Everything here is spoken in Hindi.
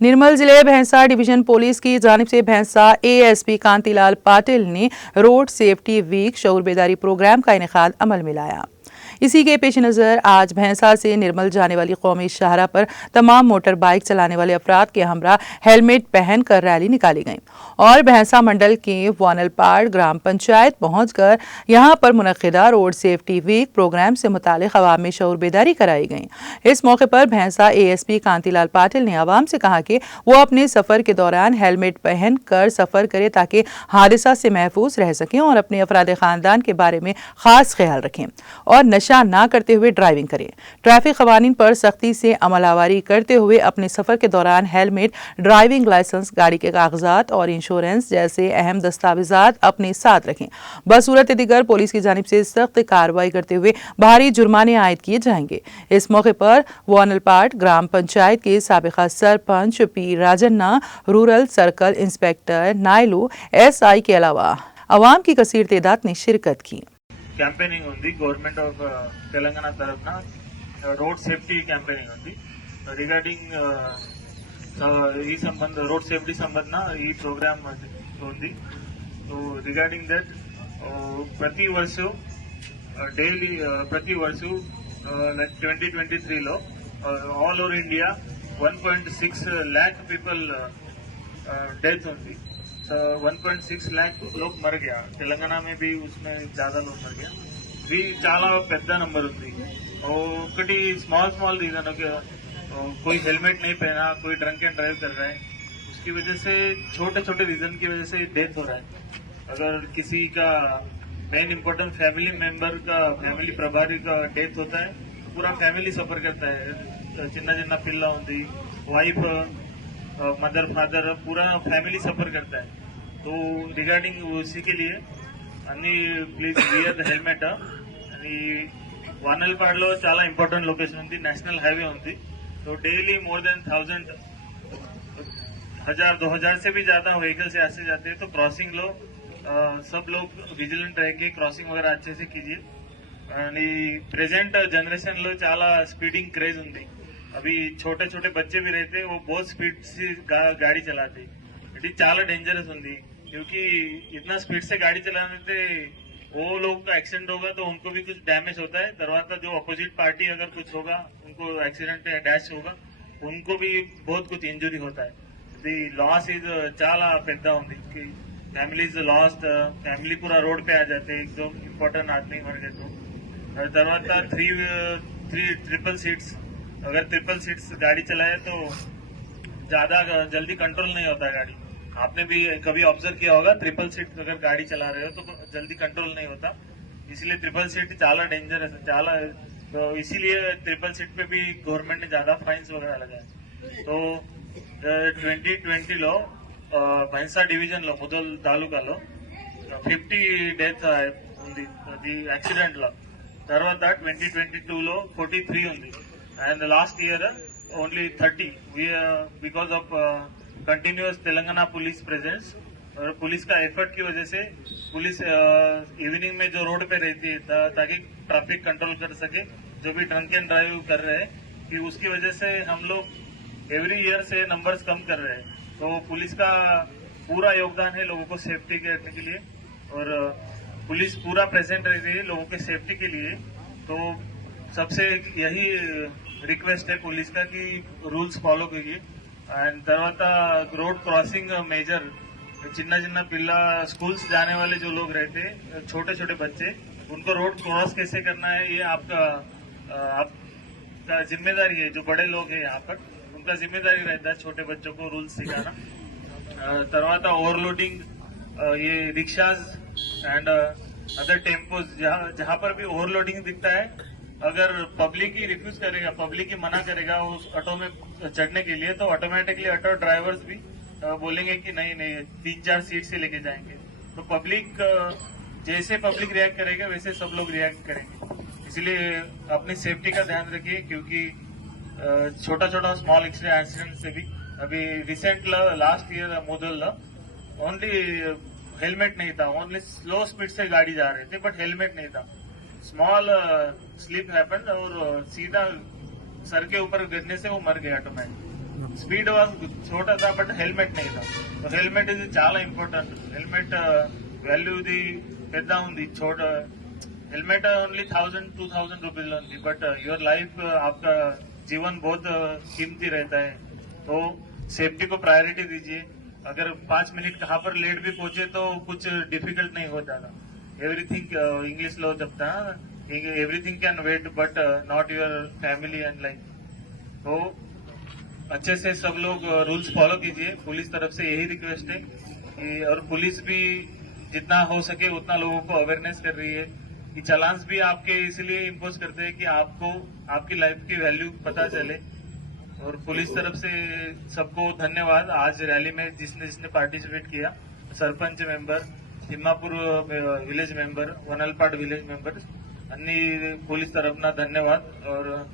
निर्मल जिले भैंसा डिवीजन पुलिस की जानिब से भैंसा एएसपी कांतिलाल पाटिल ने रोड सेफ्टी वीक शऊर बेदारी प्रोग्राम का इनेकाद अमल में लाया। इसी के पेश नज़र आज भैंसा से निर्मल जाने वाली कौमी शाहरा पर तमाम मोटर बाइक चलाने वाले अफराद के हमरा हेलमेट पहनकर रैली निकाली गई और भैंसा मंडल के वानलपाड़ ग्राम पंचायत पहुंचकर यहां पर मुनक्किदा रोड सेफ्टी वीक प्रोग्राम से मुतालिक अवाम में शऊर बेदारी कराई गई। इस मौके पर भैंसा एएसपी कांतिलाल पाटिल ने आवाम से कहा कि वो अपने सफर के दौरान हेलमेट पहन कर सफर करे ताकि हादसा से महफूज रह सकें और अपने अफराद खानदान के बारे में खास ख्याल रखें और नशा ना करते हुए ड्राइविंग करें। ट्रैफिक कवानीन पर सख्ती से अमलावरी करते हुए अपने सफर के दौरान हेलमेट, ड्राइविंग लाइसेंस, गाड़ी के कागजात और इंश्योरेंस जैसे अहम दस्तावेजात अपने साथ रखें। बसूरत दिगर पुलिस की जानिब से सख्त कार्रवाई करते हुए भारी जुर्माने आयद किए जाएंगे। इस मौके पर वानलपाड़ ग्राम पंचायत के साबिका sarpanch P Rajanna, rural circle inspector Nailu SI के अलावा अवाम की कसीर तादाद ने शिरकत की। క్యాంపెయినింగ్ ఉంది గవర్నమెంట్ ఆఫ్ తెలంగాణ తరఫున రోడ్ సేఫ్టీ క్యాంపెయినింగ్ ఉంది రిగార్డింగ్ ఈ సంబంధ రోడ్ సేఫ్టీ సంబంధన ఈ ప్రోగ్రామ్ ఉంది సో రిగార్డింగ్ దట్ ప్రతి వర్షం డైలీ ప్రతి వర్షం 2023 లో all over India 1.6 lakh people death होती। 1.6 लाख लोग मर गया। तेलंगाना में भी उसमें ज्यादा लोग मर गया। भी చాలా పెద్ద नंबर ఉంది। ఒకటి स्मॉल रीजन कोई हेलमेट नहीं पहना, कोई ड्रंक एंड ड्राइव कर रहा है, उसकी वजह से छोटे रीजन की वजह से डेथ हो रहा है। अगर किसी का मेन इम्पोर्टेंट फैमिली मेंबर का, फैमिली प्रभारी का डेथ होता है, पूरा फैमिली सफर करता है। चिन्ना पिल्ला ఉంది, वाइफ, मदर, फादर, पूरा फैमिली सफर करता है। तो रिगार्डिंग उसी के लिए अन्नी प्लीज वियर द हेलमेट। वानलपाड़ చాలా इंपॉर्टेंट लोकेशन ఉంది, नेशनल हाईवे ఉంది। तो डेली मोर देन 1000-2000 से भी ज्यादा व्हीकल से आते जाते हैं। तो क्रॉसिंग लो सब लोग विजिलेंट रह के क्रॉसिंग वगैरह अच्छे से कीजिए। प्रेजेंट जनरेशन लो చాలా स्पीडिंग क्रेज ఉంది। अभी छोटे बच्चे भी रहते, वो बहुत स्पीड से गाड़ी चलाते। इट చాలా डेंजरस ఉంది, क्योंकि इतना स्पीड से गाड़ी चलाने से वो लोग का एक्सीडेंट होगा तो उनको भी कुछ डैमेज होता है। తర్వాత जो अपोजिट पार्टी अगर कुछ होगा, उनको एक्सीडेंट या डैश होगा, उनको भी बहुत कुछ इंजुरी होता है। ది लॉस इज చాలా పెద్ద ఉంది कि फैमिली इज लॉस्ट, फैमिली पूरा रोड पे आ जाते एक दो इम्पोर्टेंट आदमी मर गए। तो తర్వాత 3 ट्रिपल सीट्स, अगर ट्रिपल सीट्स गाड़ी चलाए तो ज्यादा जल्दी कंट्रोल नहीं होता है गाड़ी। आपने भी कभी ऑब्जर्व किया होगा, ट्रिपल सीट अगर गाड़ी चला रहे हो तो जल्दी कंट्रोल नहीं होता। इसलिए ट्रिपल सीट చాలా डेंजरस है। तो इसीलिए ट्रिपल सीट पे भी गवर्नमेंट ने ज्यादा फाइन्स वगैरह लगाए। तो 2020 లో భైంసా డివిజన్ లో ముదల్ తాలూకాలో 50 డెత్ ఉంది అది యాక్సిడెంట్ లో। తర్వాత 2022 లో 43 ఉంది। and the last year only 30 because of continuous Telangana police presence और पुलिस का एफर्ट की वजह से पुलिस इवनिंग में जो रोड पे रहती है ताकि ट्रैफिक कंट्रोल कर सके, जो भी ड्रंक एंड ड्राइव कर रहे हैं, कि उसकी वजह से हम लोग एवरी ईयर से नंबर्स कम कर रहे हैं। तो पुलिस का पूरा योगदान है लोगों को सेफ्टी करने के लिए और पुलिस पूरा प्रेजेंट रहती है लोगों के सेफ्टी के लिए। तो सबसे यही रिक्वेस्ट है पुलिस का कि रूल्स फॉलो करिए। एंड తర్వాత रोड क्रॉसिंग मेजर चिन्ना पिल्ला स्कूल्स जाने वाले जो लोग रहते हैं, छोटे बच्चे, उनको रोड क्रॉस कैसे करना है ये आपका जिम्मेदारी है। जो बड़े लोग हैं यहाँ पर, उनका जिम्मेदारी रहता है छोटे बच्चों को रूल्स सिखाना। తర్వాత ओवरलोडिंग, ये रिक्शाज एंड अदर टेम्पोज जहाँ पर भी ओवरलोडिंग दिखता है, अगर पब्लिक ही रिफ्यूज करेगा, पब्लिक ही मना करेगा उस ऑटो में चढ़ने के लिए, तो ऑटोमेटिकली ऑटो ड्राइवर्स भी बोलेंगे कि नहीं 3-4 सीट से लेके जाएंगे। तो पब्लिक जैसे पब्लिक रिएक्ट करेगा वैसे सब लोग रिएक्ट करेंगे। इसलिए अपनी सेफ्टी का ध्यान रखिए, क्योंकि छोटा स्मॉल एक्सीडेंट से भी अभी रिसेंट लास्ट ईयर मोदल ओनली हेलमेट नहीं था, ओनली स्लो स्पीड से गाड़ी जा रहे थे बट हेलमेट नहीं था। स्मॉल स्लिप हैपेंड और सीधा सर के ऊपर गिरने से वो मर गया ऑटोमेटिक। స్పీడ్ వాజ్ छोटा था बट हेलमेट नहीं था तो हेलमेट ఇది చాలా ఇంపార్టెంట్ हेलमेट వాల్యూ ఇది పెద్ద ఉంది छोट हेलमेट ओनली 1000-2000 रुपीज లో ఉంది बट योर लाइफ आपका जीवन बहुत कीमती रहता है तो सेफ्टी को प्रायोरिटी दीजिए अगर 5 मिनट कहाँ पर लेट भी पहुंचे तो कुछ डिफिकल्ट नहीं हो जाता एवरीथिंग इंग्लिश लो जपता everything can wait but not your family and life तो अच्छे से सब लोग रूल्स फॉलो कीजिए पुलिस तरफ से यही रिक्वेस्ट है और पुलिस भी जितना हो सके उतना लोगों को अवेयरनेस कर रही है कि चलान्स भी आपके इसलिए इम्पोज करते हैं कि आपको आपकी लाइफ की वैल्यू पता चले और पुलिस तरफ से सबको धन्यवाद आज रैली में जिसने पार्टिसिपेट किया sarpanch member Timmapur village member Vanalpad village member अन्नी पुलिस तरफ ना धन्यवाद और